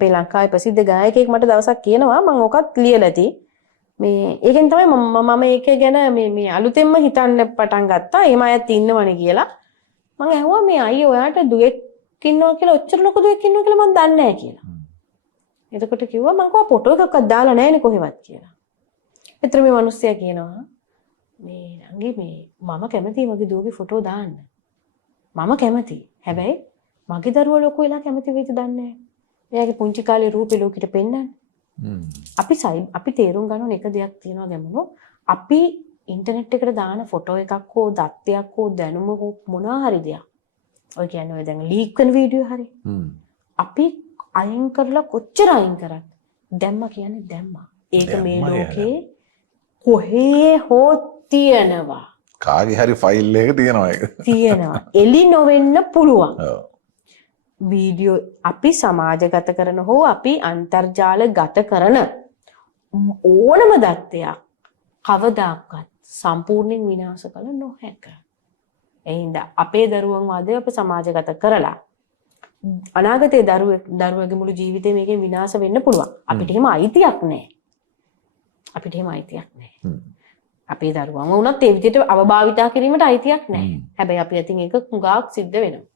අපේ ලංකාවේ ප්‍රසිද්ධ ගායකයෙක් මට දවසක් කියනවා මම ඔකත් ලියලා ඇති. මේ ඒකෙන් තමයි මම ඒක ගැන මේ අලුතෙන්ම හිතන්න පටන් ගත්තා. එහෙම අයත් ඉන්නවනේ කියලා. මම ඇහුවා මේ අයියේ ඔයාට දුවෙක් ඉන්නවා කියලා ඔච්චර ලොකු දුවෙක් ඉන්නවා කියලා මම දන්නේ නැහැ කියලා. එතකොට කිව්වා මම කව ෆොටෝ එකක්වත් දාලා නැහැනේ කොහෙවත් කියලා. එතන මේ මිනිස්සයා කියනවා මේ නංගි මේ මම කැමතියි මගේ දුවගේ ෆොටෝ දාන්න. මම කැමතියි. හැබැයි මගේ දරුවා ලොකු වෙලා කැමති වෙයිද දන්නේ නැහැ. එයාගේ පුංචි කාලේ රූපේ ලෝකෙට පෙන්නන්න. අපි තේරුම් ගන්න ඕන එක දෙයක් තියෙනවා ගැමුණු. අපි ඉන්ටර්නෙට් එකට දාන ෆොටෝ එකක් හෝ දත්තයක් හෝ දැනුමක් මොනවා හරි දෙයක්. ඔය කියන්නේ ඔය දැන් ලීක් වෙන වීඩියෝ හරි. අපි අයින් කරලා කොච්චර අයින් කරත් දැම්මා කියන්නේ දැම්මා. ඒක මේ ලෝකේ කොහේ හෝ තියෙනවා. කාගේ හරි ෆයිල් එක තියෙනවා ඒක. තියෙනවා. එලි නොවෙන්න පුළුවන්. වීඩියෝ අපි සමාජගත කරන හෝ අපි අන්තර්ජාල ගත කරන ඕනම දත්තයක් කවදාකවත් සම්පූර්ණයෙන් විනාශ කළ නොහැක. එහෙනම් අපේ දරුවන් වාදේ අපි සමාජගත කරලා අනාගතයේ දරුවගේ මුළු ජීවිතේ මේකෙන් විනාශ වෙන්න පුළුවන්. අපිට එහෙම අයිතියක් නැහැ. අපිට එහෙම අයිතියක් නැහැ. අපේ දරුවන්ව උනත් ඒ විදිහට අවභාවිතා කිරීමට අයිතියක් නැහැ. හැබැයි අපි අතින් ඒක හුඟක් සිද්ධ වෙනවා.